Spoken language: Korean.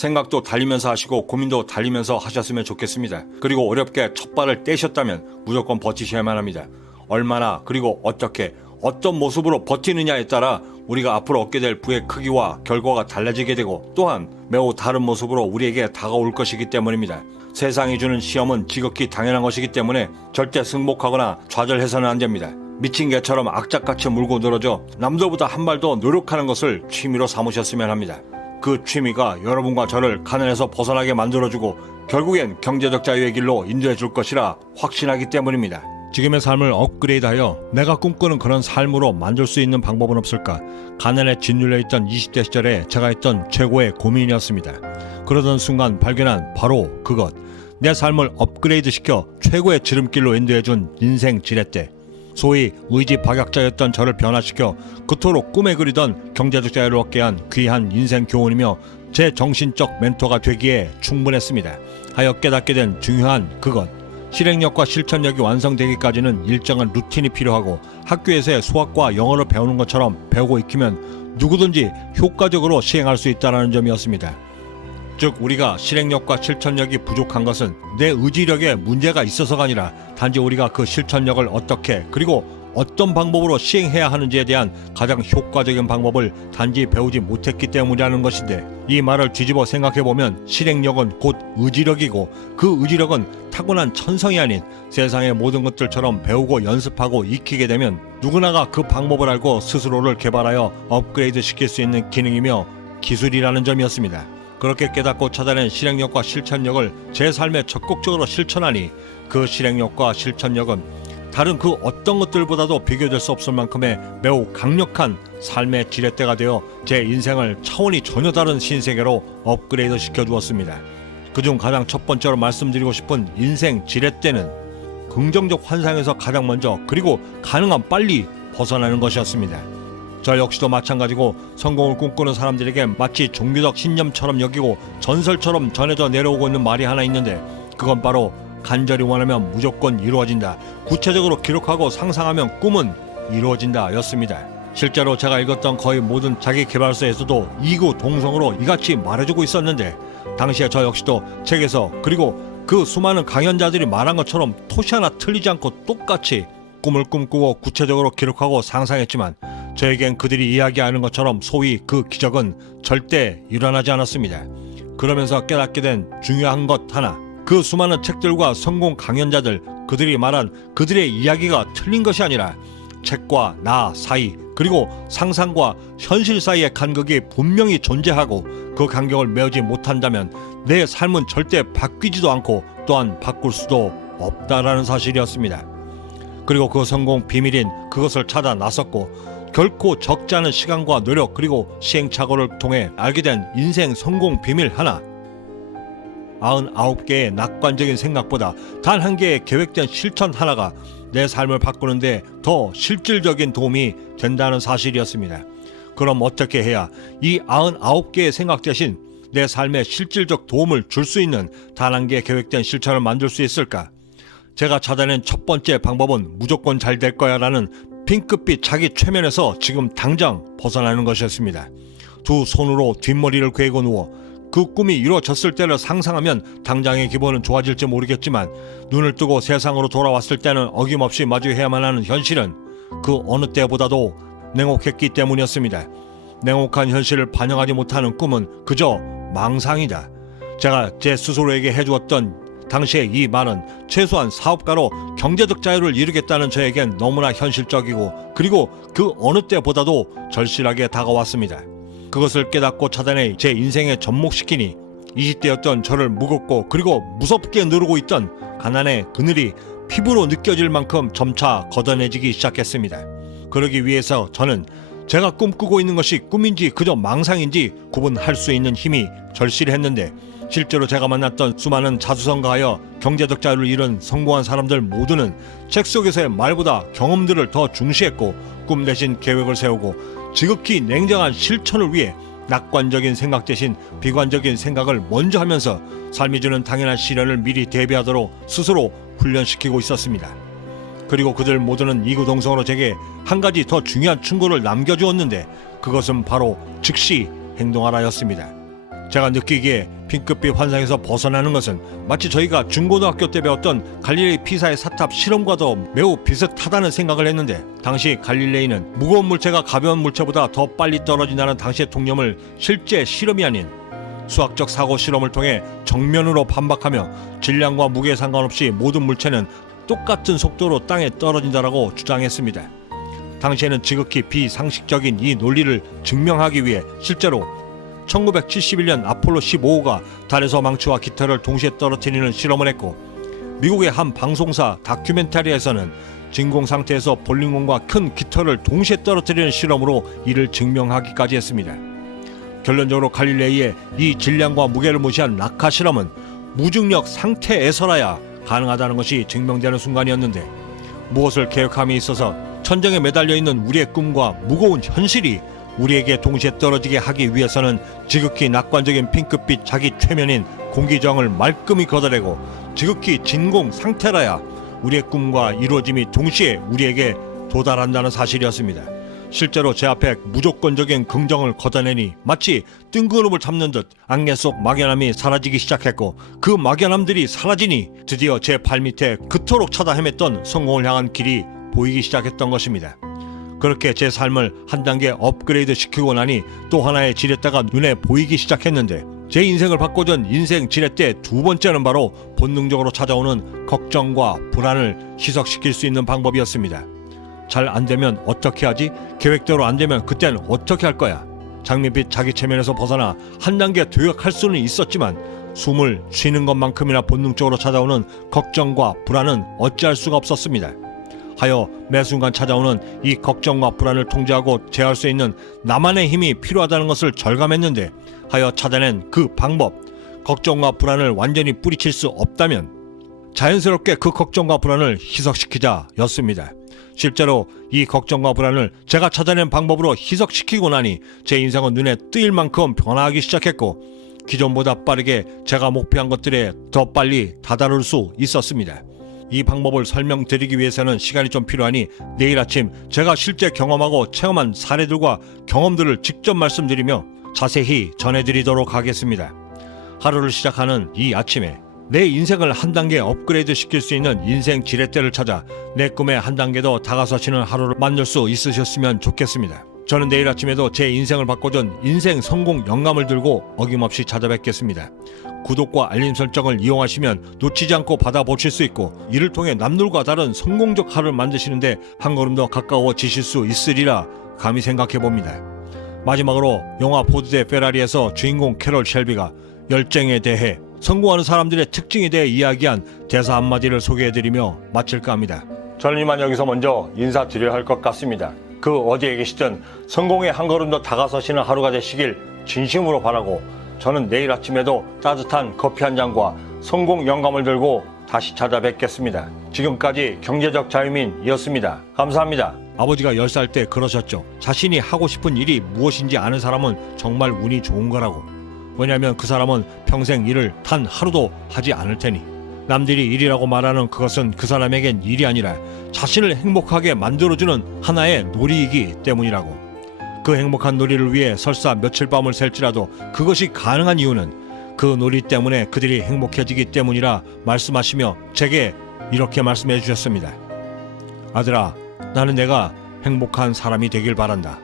생각도 달리면서 하시고 고민도 달리면서 하셨으면 좋겠습니다. 그리고 어렵게 첫 발을 떼셨다면 무조건 버티셔야만 합니다. 얼마나 그리고 어떻게 어떤 모습으로 버티느냐에 따라 우리가 앞으로 얻게 될 부의 크기와 결과가 달라지게 되고 또한 매우 다른 모습으로 우리에게 다가올 것이기 때문입니다. 세상이 주는 시험은 지극히 당연한 것이기 때문에 절대 승복하거나 좌절해서는 안 됩니다. 미친 개처럼 악착같이 물고 늘어져 남들보다 한 발 더 노력하는 것을 취미로 삼으셨으면 합니다. 그 취미가 여러분과 저를 가난에서 벗어나게 만들어주고 결국엔 경제적 자유의 길로 인도해 줄 것이라 확신하기 때문입니다. 지금의 삶을 업그레이드하여 내가 꿈꾸는 그런 삶으로 만들 수 있는 방법은 없을까? 가난에 짓눌려 있던 20대 시절에 제가 했던 최고의 고민이었습니다. 그러던 순간 발견한 바로 그것. 내 삶을 업그레이드시켜 최고의 지름길로 인도해준 인생 지렛대. 소위 의지박약자였던 저를 변화시켜 그토록 꿈에 그리던 경제적 자유를 얻게 한 귀한 인생 교훈이며 제 정신적 멘토가 되기에 충분했습니다. 하여 깨닫게 된 중요한 그것. 실행력과 실천력이 완성되기까지는 일정한 루틴이 필요하고 학교에서의 수학과 영어를 배우는 것처럼 배우고 익히면 누구든지 효과적으로 시행할 수 있다는 점이었습니다. 즉 우리가 실행력과 실천력이 부족한 것은 내 의지력에 문제가 있어서가 아니라 단지 우리가 그 실천력을 어떻게 그리고 어떤 방법으로 시행해야 하는지에 대한 가장 효과적인 방법을 단지 배우지 못했기 때문이라는 것인데, 이 말을 뒤집어 생각해보면 실행력은 곧 의지력이고 그 의지력은 타고난 천성이 아닌 세상의 모든 것들처럼 배우고 연습하고 익히게 되면 누구나가 그 방법을 알고 스스로를 개발하여 업그레이드 시킬 수 있는 기능이며 기술이라는 점이었습니다. 그렇게 깨닫고 찾아낸 실행력과 실천력을 제 삶에 적극적으로 실천하니 그 실행력과 실천력은 다른 그 어떤 것들보다도 비교될 수 없을 만큼의 매우 강력한 삶의 지렛대가 되어 제 인생을 차원이 전혀 다른 신세계로 업그레이드 시켜주었습니다. 그중 가장 첫 번째로 말씀드리고 싶은 인생 지렛대는 긍정적 환상에서 가장 먼저 그리고 가능한 빨리 벗어나는 것이었습니다. 저 역시도 마찬가지고 성공을 꿈꾸는 사람들에게 마치 종교적 신념처럼 여기고 전설처럼 전해져 내려오고 있는 말이 하나 있는데, 그건 바로 간절히 원하면 무조건 이루어진다. 구체적으로 기록하고 상상하면 꿈은 이루어진다 였습니다. 실제로 제가 읽었던 거의 모든 자기계발서에서도 이구동성으로 이같이 말해주고 있었는데, 당시에 저 역시도 책에서 그리고 그 수많은 강연자들이 말한 것처럼 토시 하나 틀리지 않고 똑같이 꿈을 꿈꾸고 구체적으로 기록하고 상상했지만 저에겐 그들이 이야기하는 것처럼 소위 그 기적은 절대 일어나지 않았습니다. 그러면서 깨닫게 된 중요한 것 하나, 그 수많은 책들과 성공 강연자들, 그들이 말한 그들의 이야기가 틀린 것이 아니라 책과 나 사이 그리고 상상과 현실 사이의 간격이 분명히 존재하고 그 간격을 메우지 못한다면 내 삶은 절대 바뀌지도 않고 또한 바꿀 수도 없다라는 사실이었습니다. 그리고 그 성공 비밀인 그것을 찾아 나섰고 결코 적지 않은 시간과 노력 그리고 시행착오를 통해 알게 된 인생 성공 비밀 하나, 99개의 낙관적인 생각보다 단 한 개의 계획된 실천 하나가 내 삶을 바꾸는데 더 실질적인 도움이 된다는 사실이었습니다. 그럼 어떻게 해야 이 99개의 생각 대신 내 삶에 실질적 도움을 줄 수 있는 단 한 개의 계획된 실천을 만들 수 있을까? 제가 찾아낸 첫 번째 방법은 무조건 잘 될 거야 라는 핑크빛 자기 최면에서 지금 당장 벗어나는 것이었습니다. 두 손으로 뒷머리를 괴고 누워 그 꿈이 이루어졌을 때를 상상하면 당장의 기분은 좋아질지 모르겠지만 눈을 뜨고 세상으로 돌아왔을 때는 어김없이 마주해야만 하는 현실은 그 어느 때보다도 냉혹했기 때문이었습니다. 냉혹한 현실을 반영하지 못하는 꿈은 그저 망상이다. 제가 제 스스로에게 해주었던 당시의 이 말은 최소한 사업가로 경제적 자유를 이루겠다는 저에겐 너무나 현실적이고 그리고 그 어느 때보다도 절실하게 다가왔습니다. 그것을 깨닫고 찾아내 제 인생에 접목시키니 20대였던 저를 무겁고 그리고 무섭게 누르고 있던 가난의 그늘이 피부로 느껴질 만큼 점차 걷어내지기 시작했습니다. 그러기 위해서 저는 제가 꿈꾸고 있는 것이 꿈인지 그저 망상인지 구분할 수 있는 힘이 절실했는데, 실제로 제가 만났던 수많은 자수성가하여 경제적 자유를 이룬 성공한 사람들 모두는 책 속에서의 말보다 경험들을 더 중시했고 꿈 대신 계획을 세우고 지극히 냉정한 실천을 위해 낙관적인 생각 대신 비관적인 생각을 먼저 하면서 삶이 주는 당연한 시련을 미리 대비하도록 스스로 훈련시키고 있었습니다. 그리고 그들 모두는 이구동성으로 제게 한 가지 더 중요한 충고를 남겨주었는데, 그것은 바로 즉시 행동하라였습니다. 제가 느끼기에 핑크빛 환상에서 벗어나는 것은 마치 저희가 중고등학교 때 배웠던 갈릴레이 피사의 사탑 실험과도 매우 비슷하다는 생각을 했는데, 당시 갈릴레이는 무거운 물체가 가벼운 물체보다 더 빨리 떨어진다는 당시의 통념을 실제 실험이 아닌 수학적 사고 실험을 통해 정면으로 반박하며 질량과 무게에 상관없이 모든 물체는 똑같은 속도로 땅에 떨어진다라고 주장했습니다. 당시에는 지극히 비상식적인 이 논리를 증명하기 위해 실제로 1971년 아폴로 15호가 달에서 망치와 깃털을 동시에 떨어뜨리는 실험을 했고, 미국의 한 방송사 다큐멘터리에서는 진공 상태에서 볼링공과 큰 깃털을 동시에 떨어뜨리는 실험으로 이를 증명하기까지 했습니다. 결론적으로 갈릴레이의 이 질량과 무게를 무시한 낙하 실험은 무중력 상태에서라야 가능하다는 것이 증명되는 순간이었는데, 무엇을 계획함에 있어서 천정에 매달려 있는 우리의 꿈과 무거운 현실이 우리에게 동시에 떨어지게 하기 위해서는 지극히 낙관적인 핑크빛 자기 최면인 공기저항을 말끔히 걷어내고 지극히 진공 상태라야 우리의 꿈과 이루어짐이 동시에 우리에게 도달한다는 사실이었습니다. 실제로 제 앞에 무조건적인 긍정을 걷어내니 마치 뜬구름을 잡는 듯 안개 속 막연함이 사라지기 시작했고, 그 막연함들이 사라지니 드디어 제 발밑에 그토록 찾아 헤맸던 성공을 향한 길이 보이기 시작했던 것입니다. 그렇게 제 삶을 한 단계 업그레이드 시키고 나니 또 하나의 지렛대가 눈에 보이기 시작했는데, 제 인생을 바꿔준 인생 지렛대 두 번째는 바로 본능적으로 찾아오는 걱정과 불안을 희석시킬 수 있는 방법이었습니다. 잘 안되면 어떻게 하지? 계획대로 안되면 그땐 어떻게 할 거야? 장밋빛 자기 체면에서 벗어나 한 단계 도약할 수는 있었지만 숨을 쉬는 것만큼이나 본능적으로 찾아오는 걱정과 불안은 어찌할 수가 없었습니다. 하여 매 순간 찾아오는 이 걱정과 불안을 통제하고 제어할 수 있는 나만의 힘이 필요하다는 것을 절감했는데, 하여 찾아낸 그 방법, 걱정과 불안을 완전히 뿌리칠 수 없다면 자연스럽게 그 걱정과 불안을 희석시키자였습니다. 실제로 이 걱정과 불안을 제가 찾아낸 방법으로 희석시키고 나니 제 인생은 눈에 띄일 만큼 변화하기 시작했고, 기존보다 빠르게 제가 목표한 것들에 더 빨리 다다를 수 있었습니다. 이 방법을 설명드리기 위해서는 시간이 좀 필요하니 내일 아침 제가 실제 경험하고 체험한 사례들과 경험들을 직접 말씀드리며 자세히 전해드리도록 하겠습니다. 하루를 시작하는 이 아침에 내 인생을 한 단계 업그레이드 시킬 수 있는 인생 지렛대를 찾아 내 꿈에 한 단계 더 다가서시는 하루를 만들 수 있으셨으면 좋겠습니다. 저는 내일 아침에도 제 인생을 바꿔준 인생 성공 영감을 들고 어김없이 찾아뵙겠습니다. 구독과 알림 설정을 이용하시면 놓치지 않고 받아보실 수 있고, 이를 통해 남들과 다른 성공적 하루를 만드시는데 한 걸음 더 가까워지실 수 있으리라 감히 생각해봅니다. 마지막으로 영화 포드 대 페라리에서 주인공 캐롤 셸비가 열정에 대해, 성공하는 사람들의 특징에 대해 이야기한 대사 한마디를 소개해드리며 마칠까 합니다. 저는 이만 여기서 먼저 인사드려야 할 것 같습니다. 그 어디에 계시든 성공에 한 걸음 더 다가서시는 하루가 되시길 진심으로 바라고, 저는 내일 아침에도 따뜻한 커피 한 잔과 성공 영감을 들고 다시 찾아뵙겠습니다. 지금까지 경제적 자유민이었습니다. 감사합니다. 아버지가 10살 때 그러셨죠. 자신이 하고 싶은 일이 무엇인지 아는 사람은 정말 운이 좋은 거라고. 왜냐하면 그 사람은 평생 일을 단 하루도 하지 않을 테니. 남들이 일이라고 말하는 그것은 그 사람에겐 일이 아니라 자신을 행복하게 만들어주는 하나의 놀이이기 때문이라고. 그 행복한 놀이를 위해 설사 며칠 밤을 샐지라도 그것이 가능한 이유는 그 놀이 때문에 그들이 행복해지기 때문이라 말씀하시며 제게 이렇게 말씀해 주셨습니다. 아들아, 나는 내가 행복한 사람이 되길 바란다.